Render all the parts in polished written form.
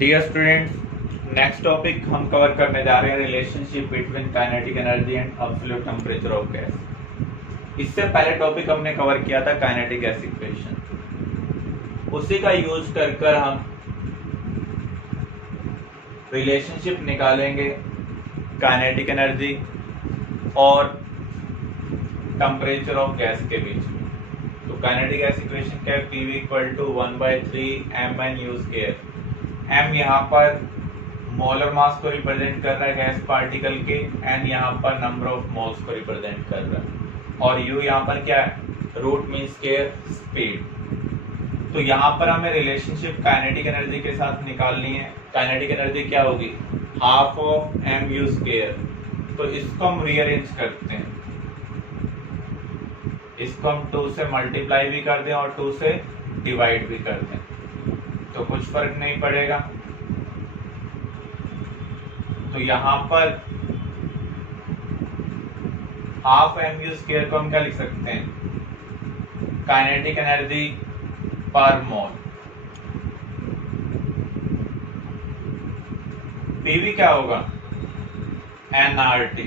Dear students, next topic हम cover करने जा रहे हैं relationship between kinetic energy and absolute temperature of gas. इससे पहले टॉपिक हमने कवर किया था काइनेटिक गैस इक्वेशन। उसी का यूज कर हम रिलेशनशिप निकालेंगे काइनेटिक एनर्जी और टेम्परेचर ऑफ गैस के बीच में। तो काइनेटिक गैस इक्वेशन क्या है? PV equal to 1/3 mN/U²। m यहाँ पर मोलर मास को रिप्रेजेंट कर रहा है गैस पार्टिकल के, n यहाँ पर नंबर ऑफ मोल्स को रिप्रेजेंट कर रहा है, और u यहाँ पर क्या है? Root mean square speed. तो यहाँ पर हमें रिलेशनशिप काइनेटिक एनर्जी के साथ निकालनी है। काइनेटिक एनर्जी क्या होगी? Half of mu²। तो इसको हम रीअरेंज करते हैं, इसको हम 2 से मल्टीप्लाई भी कर दें और 2 से डिवाइड भी कर दें तो कुछ फर्क नहीं पड़ेगा। तो यहाँ पर हाफ mu² को हम क्या लिख सकते हैं? काइनेटिक एनर्जी पर मोल। PV क्या होगा? nRT।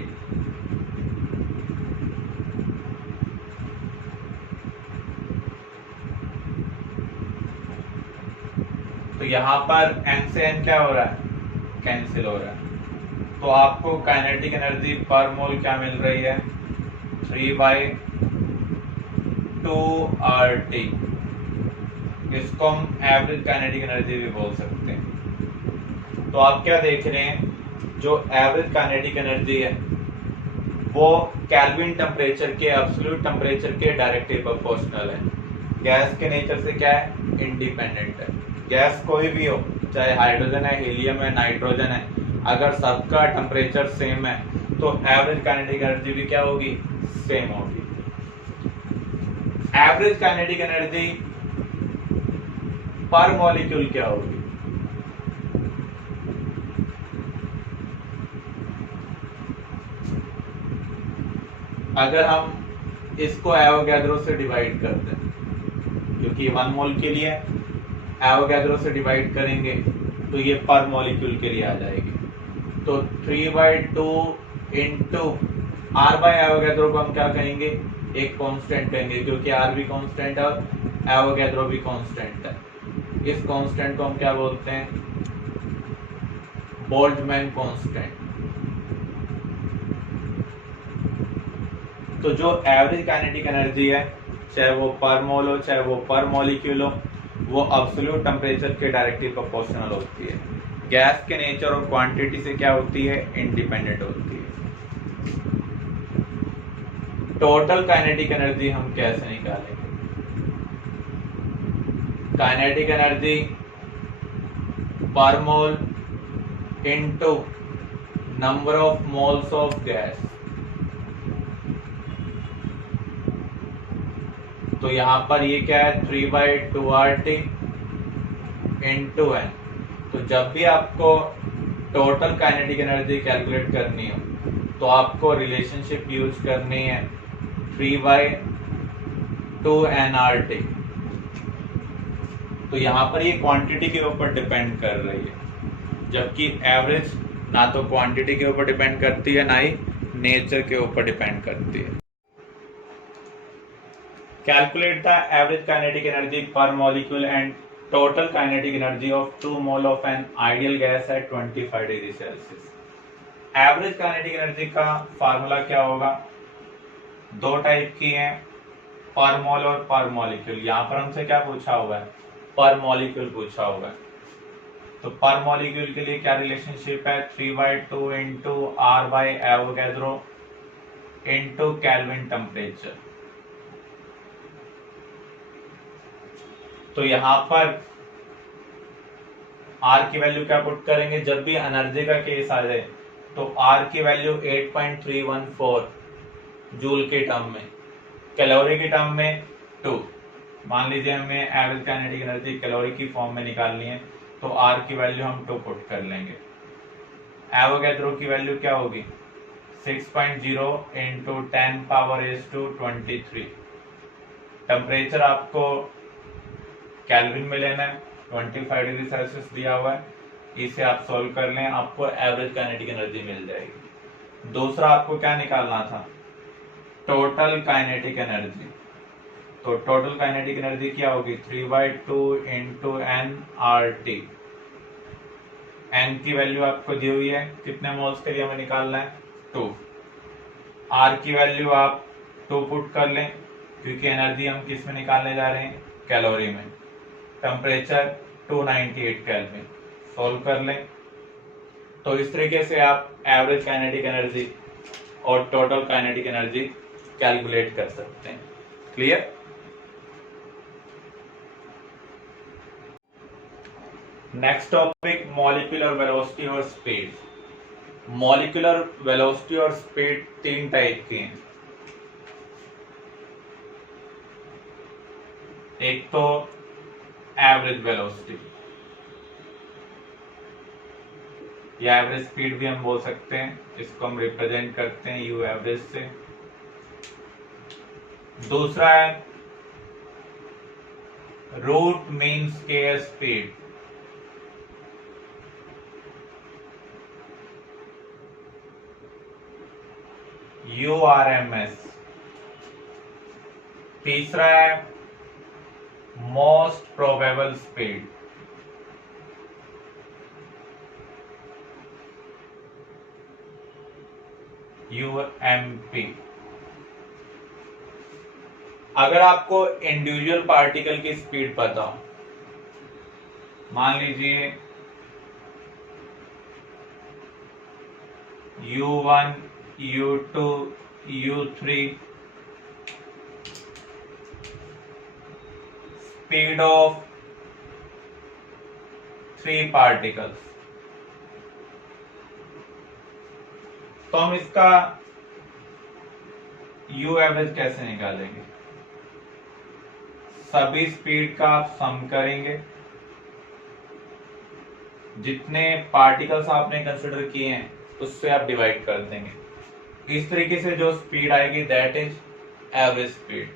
तो यहाँ पर n से n क्या हो रहा है? कैंसिल हो रहा है। तो आपको काइनेटिक एनर्जी पर मोल क्या मिल रही है? 3/2RT। इसको हम एवरेज काइनेटिक एनर्जी भी बोल सकते हैं। तो आप क्या देख रहे हैं? जो एवरेज काइनेटिक एनर्जी है वो केल्विन टेम्परेचर के एब्सोल्यूट टेम्परेचर के डायरेक्टली प्रोपोर्शनल है। गैस के नेचर से क्या है? इंडिपेंडेंट है। गैस कोई भी हो, चाहे हाइड्रोजन है, हीलियम है, नाइट्रोजन है, अगर सबका टेम्परेचर सेम है तो एवरेज काइनेटिक एनर्जी भी क्या होगी? सेम होगी। Average kinetic energy per molecule क्या होगी? अगर हम इसको एवोगैड्रो से डिवाइड कर दें, क्योंकि 1 मोल के लिए एवोगैड्रो से डिवाइड करेंगे तो ये पर मॉलिक्यूल के लिए आ जाएगी। तो 3/2 इंटू R बाय एवोगैड्रो को हम क्या कहेंगे? एक कांस्टेंट कहेंगे, क्योंकि R भी कांस्टेंट है और एवोगैड्रो भी कांस्टेंट है। इस कांस्टेंट को हम क्या बोलते हैं? Boltzmann constant. तो जो एवरेज काइनेटिक एनर्जी है, चाहे वो पर मोल हो चाहे वो पर मॉलिक्यूल हो, वो एब्सोल्यूट टेम्परेचर के डायरेक्टली प्रोपोर्शनल होती है। गैस के नेचर और क्वांटिटी से क्या होती है? इंडिपेंडेंट होती है। टोटल काइनेटिक एनर्जी हम कैसे निकालेंगे? Kinetic energy per mole into number of moles of gas. तो यहां पर ये क्या है? 3/2RT into n। तो जब भी आपको टोटल काइनेटिक एनर्जी कैलकुलेट करनी हो तो आपको रिलेशनशिप यूज करनी है 3/2nRT। तो यहाँ पर ये क्वांटिटी के ऊपर डिपेंड कर रही है, जबकि एवरेज ना तो क्वांटिटी के ऊपर डिपेंड करती है ना ही नेचर के ऊपर डिपेंड करती है। Calculate the average kinetic energy per molecule and total kinetic energy of 2 mole of an ideal gas at 25 degree Celsius. Average kinetic energy का फार्मूला क्या होगा? 2 टाइप की है, पर मोल और पर मॉलिक्यूल। यहाँ पर हमसे क्या पूछा हुआ है? पर मॉलिक्यूल पूछा हुआ है। तो पर मॉलिक्यूल के लिए क्या रिलेशनशिप है? 3/2 into R bye Avogadro into kelvin temperature. तो यहाँ पर R की वैल्यू क्या पुट करेंगे? जब भी एनर्जी का केस आ जाए तो R की वैल्यू 8.314 जूल के टर्म में, कैलोरी के टर्म में 2। मान लीजिए हमें एवरेज काइनेटिक एनर्जी कैलोरी की फॉर्म में निकालनी है तो R की वैल्यू हम 2 पुट कर लेंगे। एवोगैड्रो की वैल्यू क्या होगी? 6.0 इंटू 10⁻⁻23। टेम्परेचर आपको केल्विन में लेना है, 25 डिग्री सेल्सियस दिया हुआ है। इसे आप सॉल्व कर लें, आपको एवरेज काइनेटिक एनर्जी मिल जाएगी। दूसरा आपको क्या निकालना था, टोटल काइनेटिक एनर्जी। तो टोटल काइनेटिक एनर्जी क्या होगी, 3/2 into N R T. N की वैल्यू आपको दी हुई है, कितने मोल्स के लिए हमें निकालना है, 2। आर की वैल्यू आप 2 पुट कर लें, क्योंकि एनर्जी हम किस में निकालने जा रहे हैं, कैलोरी में। Temperature 298 kelvin. सॉल्व कर लें, तो इस तरीके से आप एवरेज काइनेटिक एनर्जी और टोटल काइनेटिक एनर्जी कैलकुलेट कर सकते हैं। Clear. Next topic, molecular velocity और स्पीड। मॉलिक्यूलर वेलोसिटी और स्पीड 3 टाइप की हैं। एक तो एवरेज वेलोसिटी या एवरेज स्पीड भी हम बोल सकते हैं, इसको हम रिप्रेजेंट करते हैं यू एवरेज से। दूसरा है root mean square speed, URMS। तीसरा है मोस्ट प्रोबेबल स्पीड, UMP। अगर आपको इंडिविजुअल पार्टिकल की स्पीड पता हो, मान लीजिए U1, U2, U3, speed of 3 particles, तो हम इसका U एवरेज कैसे निकालेंगे, सभी स्पीड का आप सम करेंगे, जितने पार्टिकल्स आपने कंसिडर किए हैं उससे आप डिवाइड कर देंगे। इस तरीके से जो स्पीड आएगी that is average speed.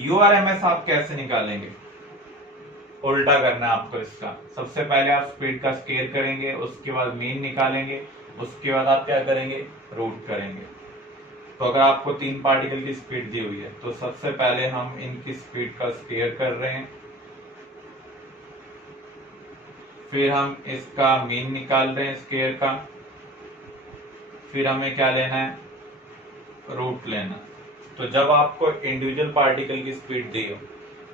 URMS आप कैसे निकालेंगे, उल्टा करना है आपको इसका। सबसे पहले आप स्पीड का स्केयर करेंगे, उसके बाद मीन निकालेंगे, उसके बाद आप क्या करेंगे, रूट करेंगे। तो अगर आपको 3 पार्टिकल की स्पीड दी हुई है, तो सबसे पहले हम इनकी स्पीड का स्केयर कर रहे हैं, फिर हम इसका मीन निकाल रहे हैं स्केयर का, फिर हमें क्या लेना है, रूट लेना। तो जब आपको इंडिविजुअल पार्टिकल की स्पीड दी हो,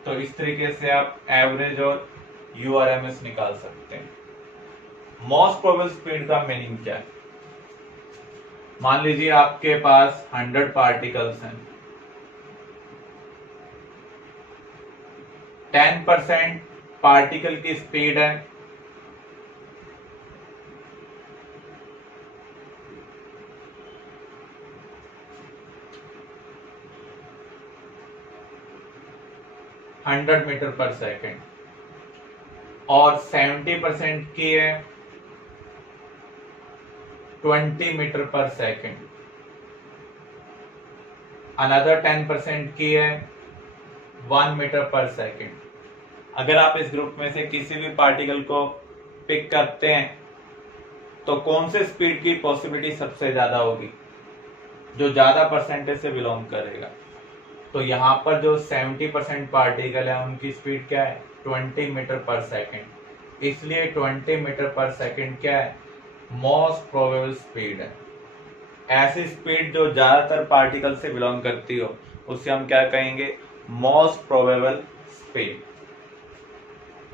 तो इस तरीके से आप एवरेज और URMS निकाल सकते हैं। मोस्ट प्रोबेबल स्पीड का मीनिंग क्या है, मान लीजिए आपके पास 100 पार्टिकल्स हैं, 10% पार्टिकल की स्पीड है 100 मीटर पर सेकेंड, और 70% की है 20 मीटर पर सेकेंड, अनदर 10% की है 1 मीटर पर सेकेंड। अगर आप इस ग्रुप में से किसी भी पार्टिकल को पिक करते हैं, तो कौन से स्पीड की पॉसिबिलिटी सबसे ज्यादा होगी, जो ज्यादा परसेंटेज से बिलोंग करेगा। तो यहाँ पर जो 70% पार्टिकल है उनकी स्पीड क्या है, 20 मीटर पर सेकेंड। इसलिए 20 मीटर पर सेकेंड क्या है, मोस्ट प्रोबेबल स्पीड है। ऐसी स्पीड जो ज्यादातर पार्टिकल से बिलोंग करती हो, उसे हम क्या कहेंगे, मोस्ट प्रोबेबल स्पीड।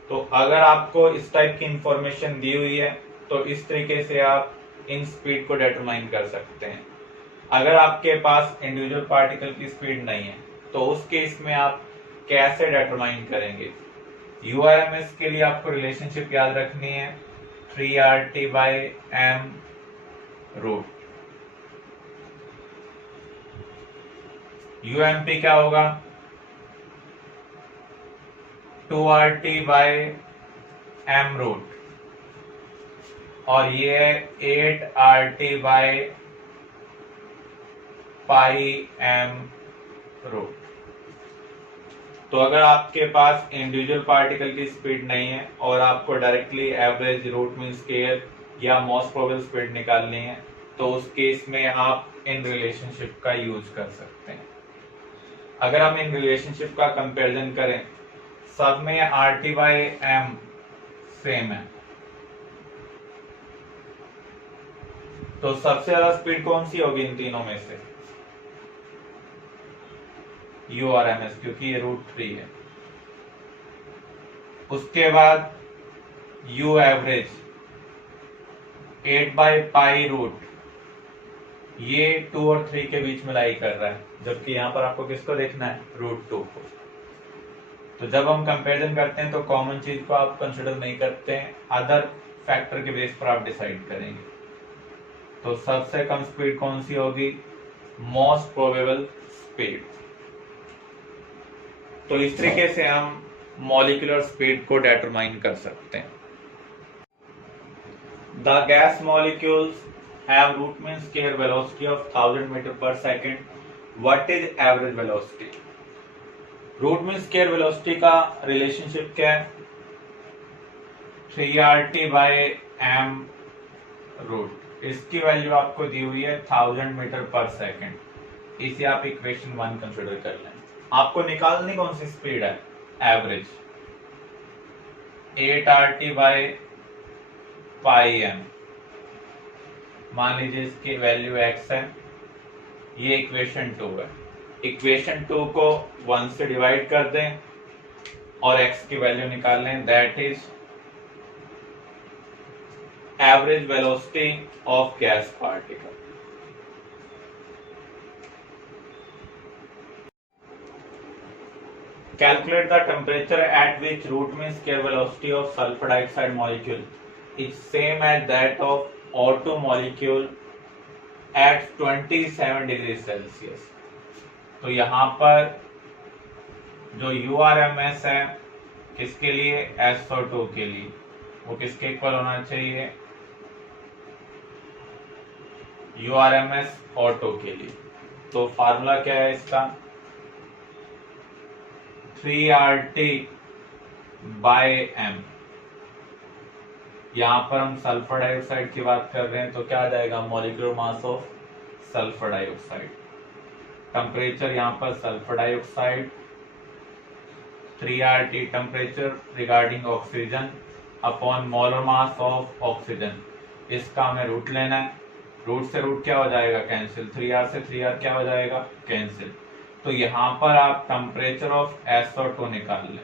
तो अगर आपको इस टाइप की इंफॉर्मेशन दी हुई है, तो इस तरीके से आप इन स्पीड को डिटरमाइन कर सकते हैं। अगर आपके पास इंडिविजुअल पार्टिकल की स्पीड नहीं है, तो उस केस में आप कैसे डिटरमाइन करेंगे। URMS के लिए आपको रिलेशनशिप याद रखनी है, 3RT/m रूट। UMP क्या होगा, 2RT/m रूट, और ये है 8RT/πm रूट। तो अगर आपके पास इंडिविजुअल पार्टिकल की स्पीड नहीं है और आपको directly average, root mean square या मोस्ट प्रोबेबल स्पीड निकालनी है, तो उस केस में आप इन रिलेशनशिप का यूज कर सकते हैं। अगर हम इन रिलेशनशिप का कंपैरिजन करें, सब में RT/m सेम है, तो सबसे ज्यादा स्पीड कौन सी होगी इन तीनों में से? URMS, क्योंकि ये √3 है। उसके बाद U एवरेज 8/π√, ये 2 और 3 के बीच में लाई कर रहा है, जबकि यहां पर आपको किसको देखना है? √2 को। तो जब हम कंपैरिजन करते हैं तो कॉमन चीज को आप कंसिडर नहीं करते हैं, अदर फैक्टर के बेस पर आप डिसाइड करेंगे। तो सबसे कम स्पीड कौन सी होगी? Most probable speed. तो इस तरीके से हम मॉलिक्यूलर स्पीड को डिटरमाइन कर सकते हैं। The gas molecules have root mean square velocity of 1000 metre per second. What is average velocity? Root mean square velocity का रिलेशनशिप क्या है? 3RT/m root. इसकी वैल्यू आपको दी हुई है 1000 मीटर पर सेकेंड। इसे आप इक्वेशन 1 कंसिडर कर लें। आपको निकालनी कौन सी स्पीड है? Average 8RT/m। मान लीजिए इसकी वैल्यू x है, ये इक्वेशन 2 है। इक्वेशन 2 को 1 से डिवाइड कर दें और x की वैल्यू निकाल लें, that is average velocity of gas particle. Calculate the temperature at which root mean square velocity of sulfur dioxide molecule is same as that of O2 molecule at 27 degree Celsius. तो यहाँ पर जो URMS है किसके लिए? SO2 के लिए। वो किसके इक्वल होना चाहिए? URMS O2 के लिए। तो फार्मूला क्या है इसका? 3RT/m। यहां पर हम सल्फर डाइऑक्साइड की बात कर रहे हैं, तो क्या आ जाएगा? Molecular mass of sulphur dioxide. Temperature यहां पर sulphur dioxide, 3RT temperature regarding oxygen upon molar mass of oxygen. इसका हमें रूट लेना है। रूट से रूट क्या हो जाएगा? कैंसिल। 3R से 3R क्या हो जाएगा? कैंसिल। तो यहां पर आप टेम्परेचर ऑफ SO2 निकाल लें।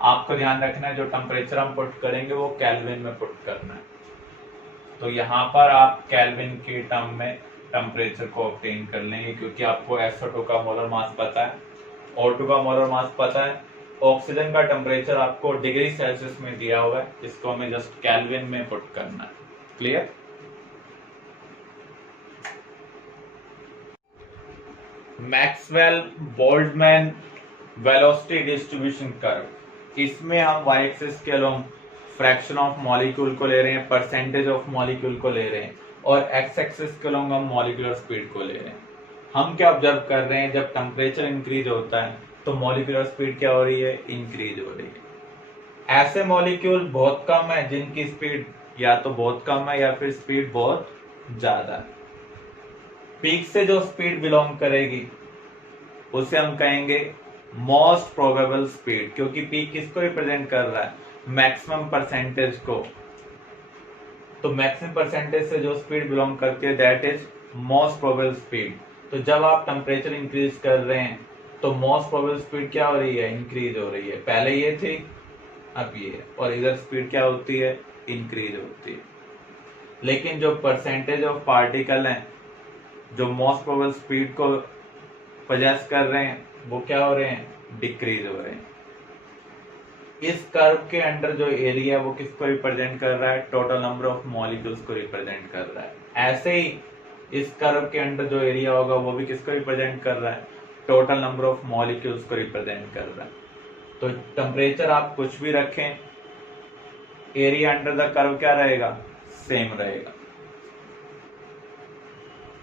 आपको ध्यान रखना है जो टेम्परेचर हम पुट करेंगे वो केल्विन में पुट करना है। तो यहां पर आप केल्विन के टर्म में टेम्परेचर को ऑब्टेन कर लेंगे, क्योंकि आपको SO2 का मोलर मास पता है, O2 का मोलर मास पता है, ऑक्सीजन का टेम्परेचर आपको डिग्री सेल्सियस में दिया हुआ है, इसको हमें जस्ट केल्विन में पुट करना है। Clear? Maxwell Boltzmann velocity distribution curve, इसमें हम y एक्सिस के अलोंग फ्रैक्शन ऑफ मॉलिक्यूल को ले रहे हैं, परसेंटेज ऑफ मॉलिक्यूल को ले रहे हैं, और x एक्सिस के अलोंग हम मॉलिक्यूलर स्पीड को ले रहे हैं। हम क्या ऑब्जर्व कर रहे हैं? जब टेम्परेचर इंक्रीज होता है तो मॉलिक्यूलर स्पीड क्या हो रही है? इंक्रीज हो रही है। ऐसे मॉलिक्यूल बहुत कम है जिनकी स्पीड या तो बहुत कम है या फिर स्पीड बहुत ज्यादा है। पीक से जो स्पीड बिलोंग करेगी उसे हम कहेंगे मोस्ट प्रोबेबल स्पीड, क्योंकि पीक किसको रिप्रेजेंट कर रहा है? मैक्सिमम परसेंटेज को। तो मैक्सिमम परसेंटेज से जो स्पीड बिलोंग करती है that is most probable speed. तो जब आप टेम्परेचर इंक्रीज कर रहे हैं तो मोस्ट प्रोबेबल स्पीड क्या हो रही है? इंक्रीज हो रही है। पहले ये थी, अब ये, और इधर स्पीड क्या होती है? इंक्रीज होती है। लेकिन जो परसेंटेज ऑफ पार्टिकल हैं जो मोस्ट प्रोबेबल स्पीड को पजेस कर रहे हैं वो क्या हो रहे हैं? डिक्रीज हो रहे हैं। इस कर्व के अंडर जो एरिया है वो किसको रिप्रेजेंट कर रहा है? टोटल नंबर ऑफ मॉलिक्यूल्स को रिप्रेजेंट कर रहा है। ऐसे ही इस कर्व के अंडर जो एरिया होगा वो भी किसको रिप्रेजेंट कर रहा है? टोटल नंबर ऑफ मॉलिक्यूल्स को रिप्रेजेंट कर रहा है। तो टेम्परेचर आप कुछ भी रखें, एरिया अंडर द कर्व क्या रहेगा? सेम रहेगा।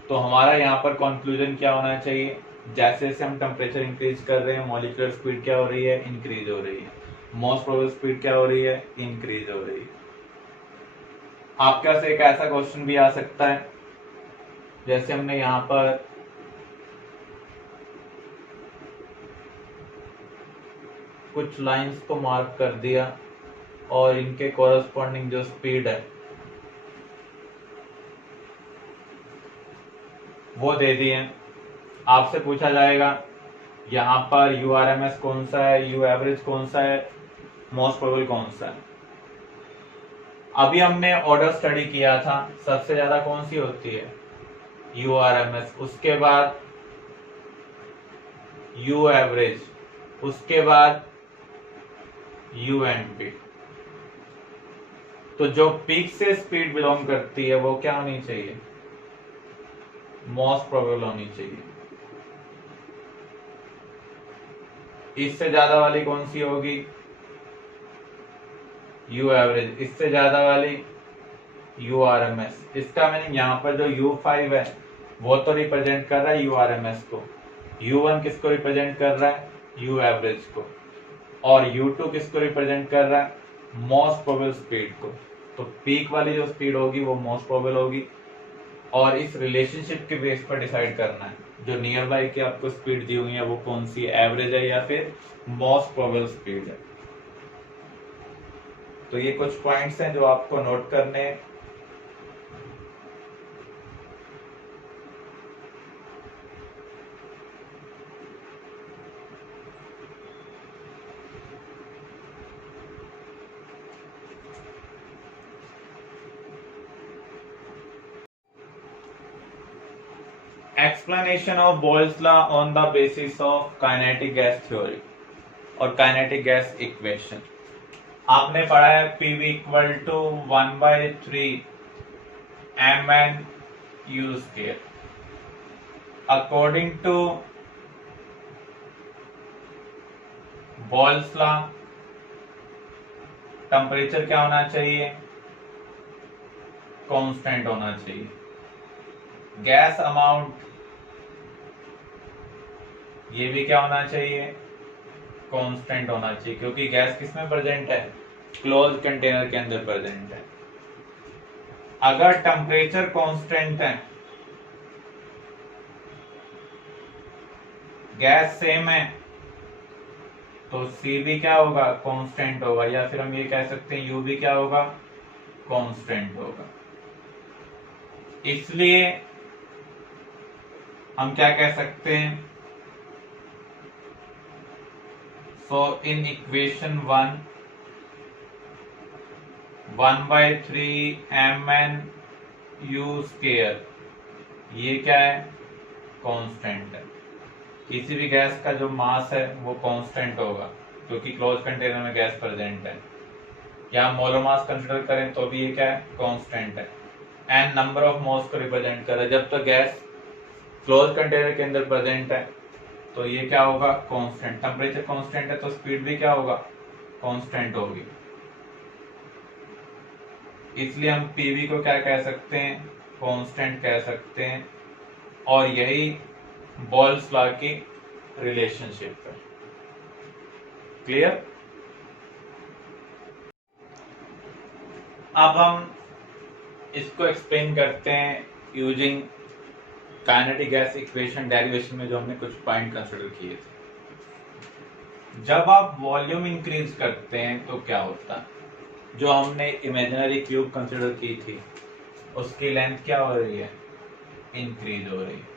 तो हमारा यहाँ पर कंक्लूजन क्या होना चाहिए? जैसे जैसे हम टेम्परेचर इंक्रीज कर रहे हैं मॉलिक्यूलर स्पीड क्या हो रही है, इंक्रीज हो रही है। मोस्ट प्रोबेबल स्पीड क्या हो रही है, इंक्रीज हो रही है। आपके पास एक ऐसा क्वेश्चन भी आ सकता है, जैसे हमने यहाँ पर कुछ लाइंस को मार्क कर दिया और इनके कॉरस्पॉन्डिंग जो स्पीड है वो दे दिए। आपसे पूछा जाएगा यहाँ पर URMS कौन सा है, U एवरेज कौन सा है, मोस्ट प्रोबेबल कौन सा है। अभी हमने ऑर्डर स्टडी किया था, सबसे ज्यादा कौन सी होती है, URMS, उसके बाद U एवरेज, उसके बाद UNP। तो जो पीक से स्पीड बिलोंग करती है वो क्या होनी चाहिए, मोस्ट प्रोबेबल होनी चाहिए। इससे ज्यादा वाली कौन सी होगी, U एवरेज, इससे ज्यादा वाली URMS। इसका मीनिंग यहाँ पर जो U5 है वो तो रिप्रेजेंट कर रहा है URMS को, U1 किसको रिप्रेजेंट कर रहा है, U एवरेज को, और U2 किसको रिप्रेजेंट कर रहा है, मोस्ट प्रोबेबल स्पीड को। तो पीक वाली जो स्पीड होगी वो मोस्ट प्रोबेबल होगी, और इस रिलेशनशिप के बेस पर डिसाइड करना है जो नियर बाई की आपको स्पीड दी हुई है वो कौन सी, एवरेज है या फिर मोस्ट प्रोबेबल स्पीड है। तो ये कुछ पॉइंट्स हैं जो आपको नोट करने हैं। Explanation of Boyle's law on the basis of kinetic gas theory और काइनेटिक गैस इक्वेशन। आपने पढ़ा है PV equal to 1/3 mn U square. According to Boyle's law temperature क्या होना चाहिए, कांस्टेंट होना चाहिए। गैस अमाउंट ये भी क्या होना चाहिए, कांस्टेंट होना चाहिए, क्योंकि गैस किसमें प्रेजेंट है, क्लोज कंटेनर के अंदर प्रेजेंट है। अगर टेम्परेचर कांस्टेंट है, गैस सेम है, तो C भी क्या होगा, कांस्टेंट होगा, या फिर हम ये कह सकते हैं U भी क्या होगा, कांस्टेंट होगा। इसलिए हम क्या कह सकते हैं, so in equation 1/3 mn U square, ये क्या है, कांस्टेंट है। किसी भी गैस का जो मास है वो कांस्टेंट होगा क्योंकि क्लोज कंटेनर में गैस प्रेजेंट है। या मोलर मास कंसीडर करें तो भी ये क्या है, कांस्टेंट है। एन नंबर ऑफ मोल्स को रिप्रेजेंट कर रहा है। जब तक गैस क्लोज कंटेनर के अंदर प्रेजेंट है तो ये क्या होगा, कांस्टेंट। टेम्परेचर कांस्टेंट है तो स्पीड भी क्या होगा, कांस्टेंट होगी। इसलिए हम पीवी को क्या कह सकते हैं, कांस्टेंट कह सकते हैं, और यही बॉयल्स लॉ की रिलेशनशिप है। क्लियर। अब हम इसको एक्सप्लेन करते हैं using kinetic gas equation derivation में जो हमने कुछ पॉइंट कंसीडर किए थे। जब आप वॉल्यूम इंक्रीज करते हैं तो क्या होता है, जो हमने इमेजिनरी क्यूब कंसीडर की थी उसकी लेंथ क्या हो रही है, इंक्रीज हो रही है।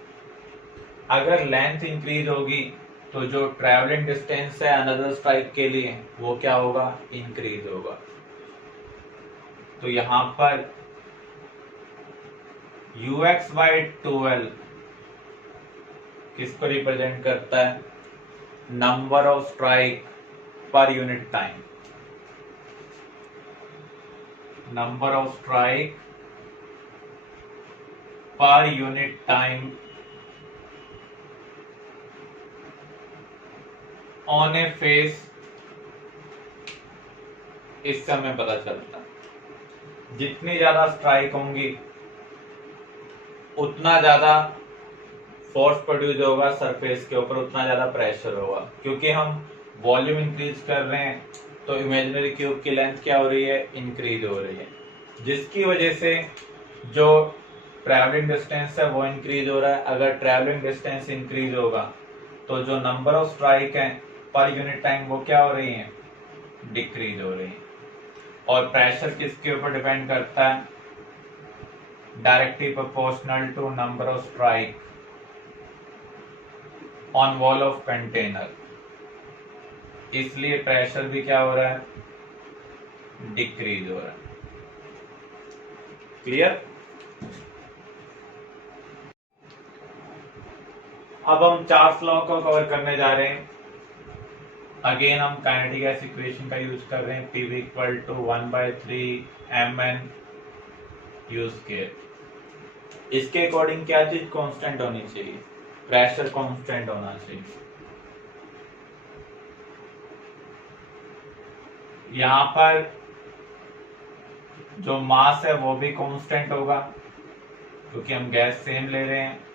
अगर लेंथ इंक्रीज होगी तो जो ट्रैवलिंग डिस्टेंस है अनदर स्ट्राइक के लिए वो क्या होगा, इंक्रीज होगा। तो यहां पर UX/12 किसको रिप्रेजेंट करता है, number of strike per unit time. Number of strike per unit time on A face, इससे हमें पता चलता है जितनी ज्यादा स्ट्राइक होंगी उतना ज्यादा फोर्स प्रोड्यूस होगा सरफेस के ऊपर उतना ज्यादा प्रेशर होगा, क्योंकि हम वॉल्यूम इंक्रीज कर रहे हैं तो इमेजिनरी क्यूब की लेंथ क्या हो रही है, इंक्रीज हो रही है, जिसकी वजह से जो ट्रैवलिंग डिस्टेंस है वो इंक्रीज हो रहा है। अगर ट्रैवलिंग डिस्टेंस इंक्रीज होगा तो जो नंबर ऑफ स्ट्राइक है पर यूनिट टाइम वो क्या हो रही है, डिक्रीज हो रही है। और प्रेशर किसके ऊपर डिपेंड करता है, directly proportional to number of strike on wall of container, इसलिए प्रेशर भी क्या हो रहा है, डिक्रीज हो रहा है। क्लियर? अब हम चार्ल्स लॉ को कवर करने जा रहे हैं। अगेन हम काइनेटिक गैस इक्वेशन का यूज कर रहे हैं, PV equal to 1/3 mn u square. इसके अकॉर्डिंग क्या चीज कांस्टेंट होनी चाहिए, प्रेशर कांस्टेंट होना चाहिए। यहां पर जो मास है वो भी कांस्टेंट होगा क्योंकि हम गैस सेम ले रहे हैं।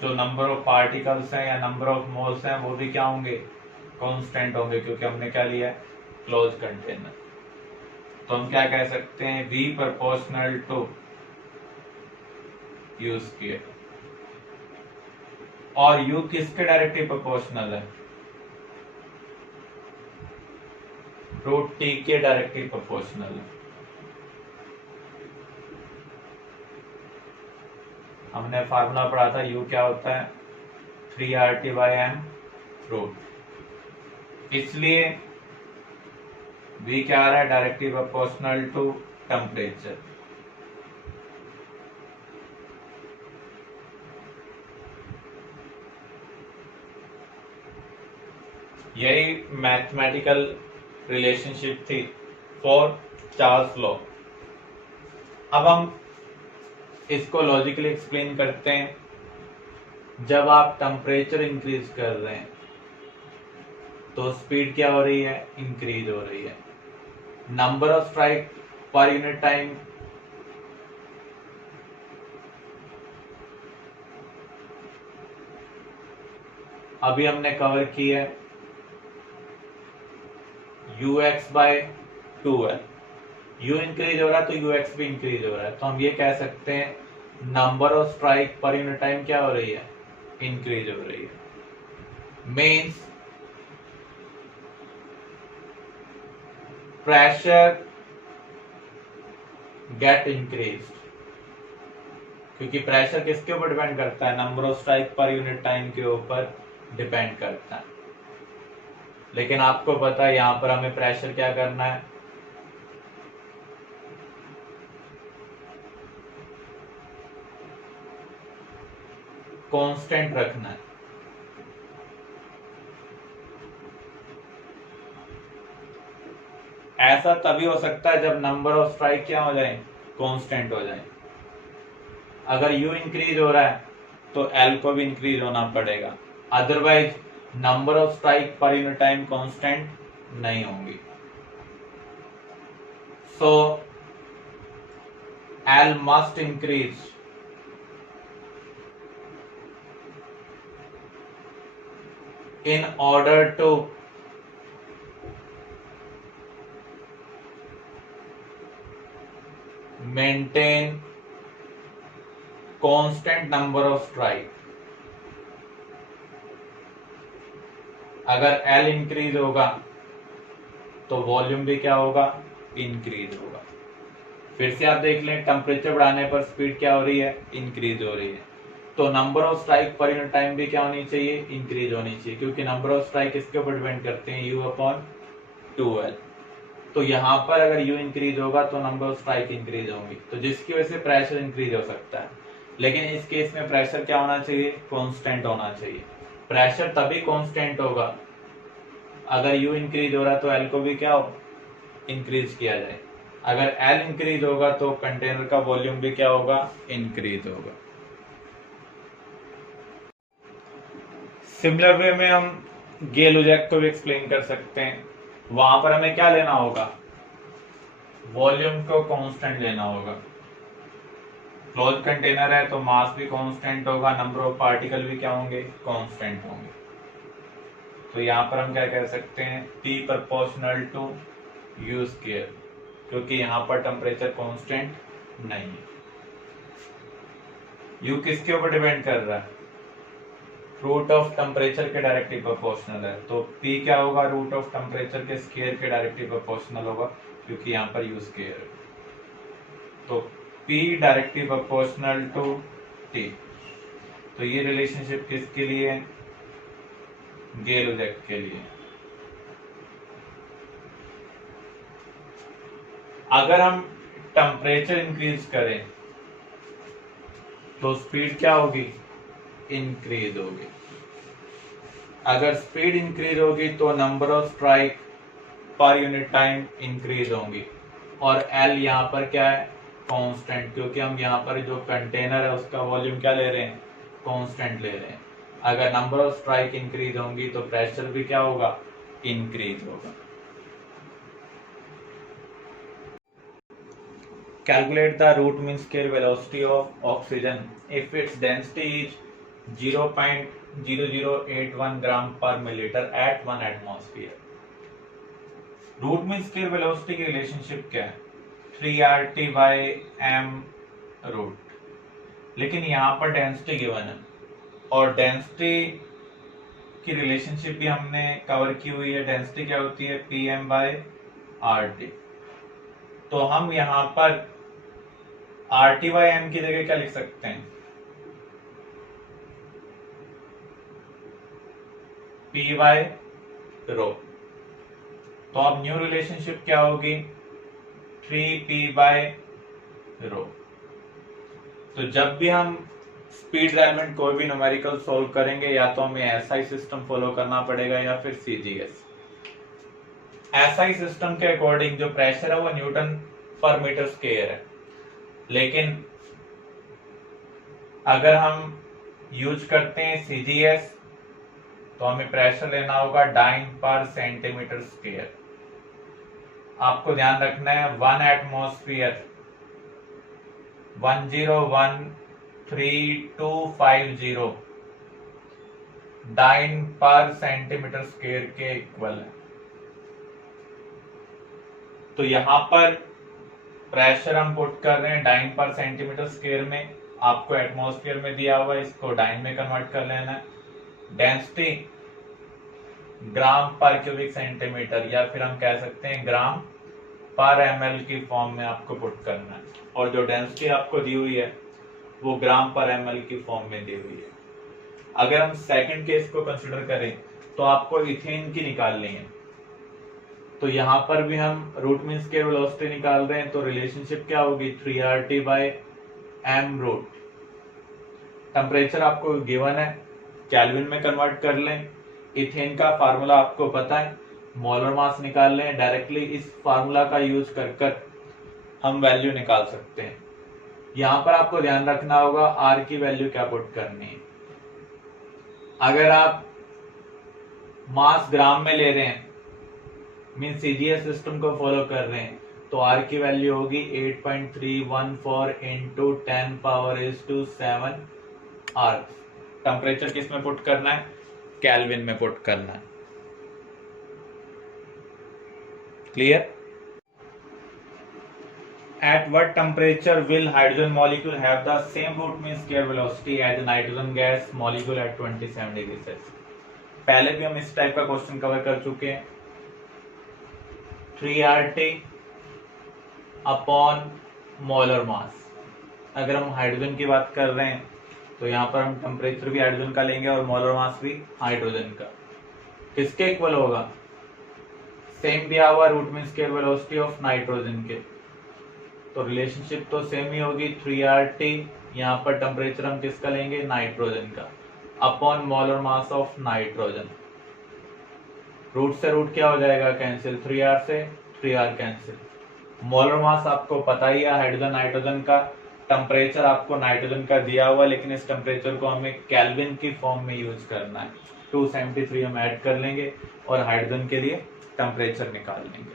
जो नंबर ऑफ पार्टिकल्स हैं या नंबर ऑफ मोल्स हैं वो भी क्या होंगे, कांस्टेंट होंगे, क्योंकि हमने क्या लिया है, क्लोज कंटेनर। तो हम क्या कह सकते हैं, V proportional to U square. और U किसके डायरेक्टली प्रोपोर्शनल है, √T के डायरेक्टली प्रोपोर्शनल है। हमने फार्मूला पढ़ा था, U क्या होता है, 3RT/m रूट। इसलिए V क्या आ रहा है, डायरेक्टली प्रोपोर्शनल टू टेम्परेचर। यही मैथमेटिकल रिलेशनशिप थी फॉर चार्ल्स लॉ। अब हम इसको लॉजिकली एक्सप्लेन करते हैं। जब आप टेम्परेचर इंक्रीज कर रहे हैं तो स्पीड क्या हो रही है, इंक्रीज हो रही है। Number of strike per unit time अभी हमने कवर की है ux/2l। u इंक्रीज हो रहा है तो ux भी इंक्रीज हो रहा है, तो हम ये कह सकते हैं number of strike per unit time क्या हो रही है, इंक्रीज हो रही है। मीन्स प्रेशर गेट इंक्रीज, क्योंकि प्रेशर किसके ऊपर डिपेंड करता है, number of strike per unit time के ऊपर डिपेंड करता है। लेकिन आपको पता है यहां पर हमें प्रेशर क्या करना है, कांस्टेंट रखना है। ऐसा तभी हो सकता है जब नंबर ऑफ स्ट्राइक क्या हो जाए, कांस्टेंट हो जाए। अगर U इंक्रीज हो रहा है तो L को भी इंक्रीज होना पड़ेगा, otherwise number of strike per unit time constant नहीं होंगी। सो L must increase in order to maintain constant number of strike। अगर L इंक्रीज होगा तो वॉल्यूम भी क्या होगा, इंक्रीज होगा। फिर से आप देख लें, टेम्परेचर बढ़ाने पर स्पीड क्या हो रही है, इंक्रीज हो रही है। तो number of strike per unit time भी क्या होनी चाहिए, इंक्रीज होनी चाहिए, क्योंकि नंबर ऑफ स्ट्राइक किसके ऊपर डिपेंड करते हैं, U/2l। तो यहाँ पर अगर U इंक्रीज होगा तो नंबर ऑफ स्ट्राइक इंक्रीज होंगी, तो जिसकी वजह से प्रेशर इंक्रीज हो सकता है। लेकिन इस केस में प्रेशर क्या होना चाहिए, कांस्टेंट होना चाहिए। प्रेशर तभी कांस्टेंट होगा अगर U इंक्रीज हो रहा है तो L को भी क्या हो, इंक्रीज किया जाए। अगर L इंक्रीज होगा तो कंटेनर का वॉल्यूम भी क्या होगा, इंक्रीज होगा। सिमिलर वे में हम गेल-लेजैक को भी एक्सप्लेन कर सकते हैं। वहां पर हमें क्या लेना होगा, वॉल्यूम को कांस्टेंट लेना होगा। क्लोज कंटेनर है तो मास भी कांस्टेंट होगा, नंबर ऑफ पार्टिकल भी क्या होंगे, कांस्टेंट होंगे। तो यहाँ पर हम क्या कह सकते हैं, P proportional to U square, क्योंकि यहाँ पर टेम्परेचर कांस्टेंट नहीं है। U किसके ऊपर डिपेंड कर रहा है, रूट ऑफ टेम्परेचर के डायरेक्टली प्रोपोर्शनल है, तो P क्या होगा, रूट ऑफ टेम्परेचर के स्क्वायर के डायरेक्टली प्रोपोर्शनल होगा, क्योंकि यहाँ पर U स्क्वायर है। तो P directly proportional to T। तो ये रिलेशनशिप किसके लिए है, गेल-लेक के लिए। अगर हम टेम्परेचर इंक्रीज करें तो स्पीड क्या होगी, इंक्रीज होगी। अगर स्पीड इंक्रीज होगी तो number of strike per unit time increase होंगी, और L यहाँ पर क्या है, कांस्टेंट, क्योंकि हम यहाँ पर जो कंटेनर है उसका वॉल्यूम क्या ले रहे हैं, कांस्टेंट ले रहे हैं। अगर नंबर ऑफ स्ट्राइक इंक्रीज होंगी तो प्रेशर भी क्या होगा, इंक्रीज होगा। Calculate the root mean square velocity of oxygen if its density is 0.0081 gram per milliliter at 1 atmosphere. Root mean square velocity की रिलेशनशिप क्या है, 3RT by m रूट, लेकिन यहाँ पर डेंसिटी गिवन है और डेंसिटी की रिलेशनशिप भी हमने कवर की हुई है। डेंसिटी क्या होती है, PM by RT। तो हम यहाँ पर RT by m की जगह क्या लिख सकते हैं, P by रो। तो अब न्यू रिलेशनशिप क्या होगी, 3P by रो। तो जब भी हम स्पीड एलिमेंट कोई भी न्यूमेरिकल सोल्व करेंगे, या तो हमें एसआई सिस्टम फॉलो करना पड़ेगा या फिर सीजीएस। एसआई सिस्टम के अकॉर्डिंग जो प्रेशर है वो न्यूटन पर मीटर स्क्वायर है, लेकिन अगर हम यूज करते हैं सीजीएस तो हमें प्रेशर लेना होगा डाइन पर सेंटीमीटर स्क्वायर। आपको ध्यान रखना है 1 एटमॉस्फेयर 1013.250 डाइन पर सेंटीमीटर स्क्वायर के इक्वल है। तो यहां पर प्रेशर हम पुट कर रहे हैं डाइन पर सेंटीमीटर स्क्वायर में, आपको एटमॉस्फेयर में दिया हुआ है, इसको डाइन में कन्वर्ट कर लेना है। डेंसिटी ग्राम पर क्यूबिक सेंटीमीटर, या फिर हम कह सकते हैं ग्राम पर ml की फॉर्म में आपको पुट करना है, और जो डेंसिटी आपको दी हुई है वो ग्राम पर ml की फॉर्म में दी हुई है। अगर हम सेकंड केस को कंसिडर करें तो आपको इथेन की निकालनी है, तो यहां पर भी हम रूट मीन स्क्वायर वेलोसिटी निकाल रहे हैं, तो रिलेशनशिप क्या होगी, 3RT by m root. Temperature आपको गिवन है, केल्विन में कन्वर्ट कर लें। इथेन का फार्मूला आपको पता है, मोलर मास निकाल लें। डायरेक्टली इस फार्मूला का यूज कर हम वैल्यू निकाल सकते हैं। यहां पर आपको ध्यान रखना होगा R की वैल्यू क्या पुट करनी है। अगर आप मास ग्राम में ले रहे हैं, मीन सीजीएस सिस्टम को फॉलो कर रहे हैं, तो R की वैल्यू होगी 8.314 इंटू 10⁻⁷ R। टेम्परेचर किस में पुट करना है, केल्विन में पुट करना है। Clear? At what temperature will hydrogen molecule have the same root mean square velocity as the nitrogen gas molecule at 27 degree Celsius? पहले भी हम इस टाइप का क्वेश्चन कवर कर चुके हैं। 3RT अपॉन मोलर मास। अगर हम हाइड्रोजन की बात कर रहे हैं तो यहाँ पर हम टेम्परेचर भी हाइड्रोजन का लेंगे और मोलर मास भी हाइड्रोजन का। किसके इक्वल होगा, सेम दिया हुआ root mean square velocity of nitrogen के, तो रिलेशनशिप तो सेम ही होगी। 3RT यहाँ पर टेम्परेचर हम किसका लेंगे, नाइट्रोजन का, upon molar mass of nitrogen. Root से रूट क्या हो जाएगा, कैंसिल, 3R से 3R कैंसिल। मोलर मास आपको पता ही है हाइड्रोजन नाइट्रोजन का, टेम्परेचर आपको नाइट्रोजन का दिया हुआ, लेकिन इस टेम्परेचर को हमें केल्विन की फॉर्म में यूज करना है। 273 हम ऐड कर लेंगे और हाइड्रोजन के लिए टेम्परेचर निकाल लेंगे।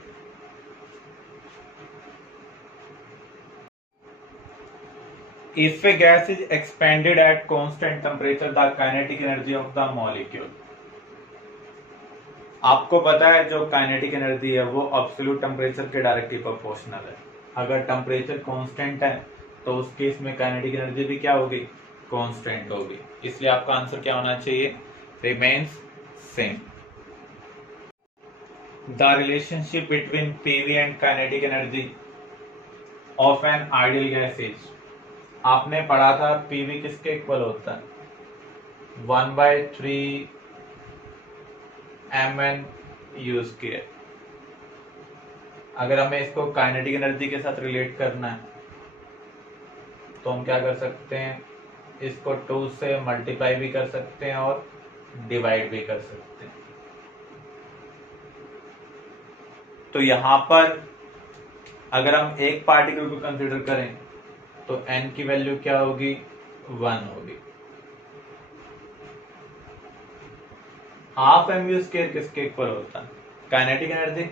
If a gas is expanded at constant temperature, the kinetic energy of the molecule. आपको पता है जो काइनेटिक एनर्जी है वो एब्सोल्यूट टेम्परेचर के डायरेक्टली प्रोपोर्शनल है। अगर टेम्परेचर कांस्टेंट है तो उस केस में काइनेटिक एनर्जी भी क्या होगी, कांस्टेंट होगी। इसलिए आपका आंसर क्या होना चाहिए, remains same. The relationship between PV and kinetic energy of an ideal gas is, आपने पढ़ा था पीवी किसके इक्वल होता है, 1/3 mn u स्क्वायर। अगर हमें इसको काइनेटिक एनर्जी के साथ रिलेट करना है तो हम क्या कर सकते हैं, इसको 2 से मल्टीप्लाई भी कर सकते हैं और डिवाइड भी कर सकते हैं। तो यहां पर अगर हम एक पार्टिकल को कंसीडर करें तो n की वैल्यू क्या होगी, 1 होगी। हाफ mu स्क्वायर किसके इक्वल होता है, काइनेटिक एनर्जी।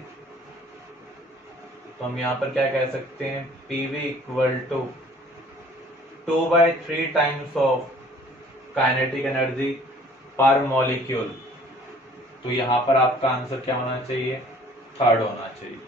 तो हम यहां पर क्या कह सकते हैं, PV equal to 2/3 times of kinetic energy per molecule. तो यहां पर आपका आंसर क्या होना चाहिए, थर्ड होना चाहिए।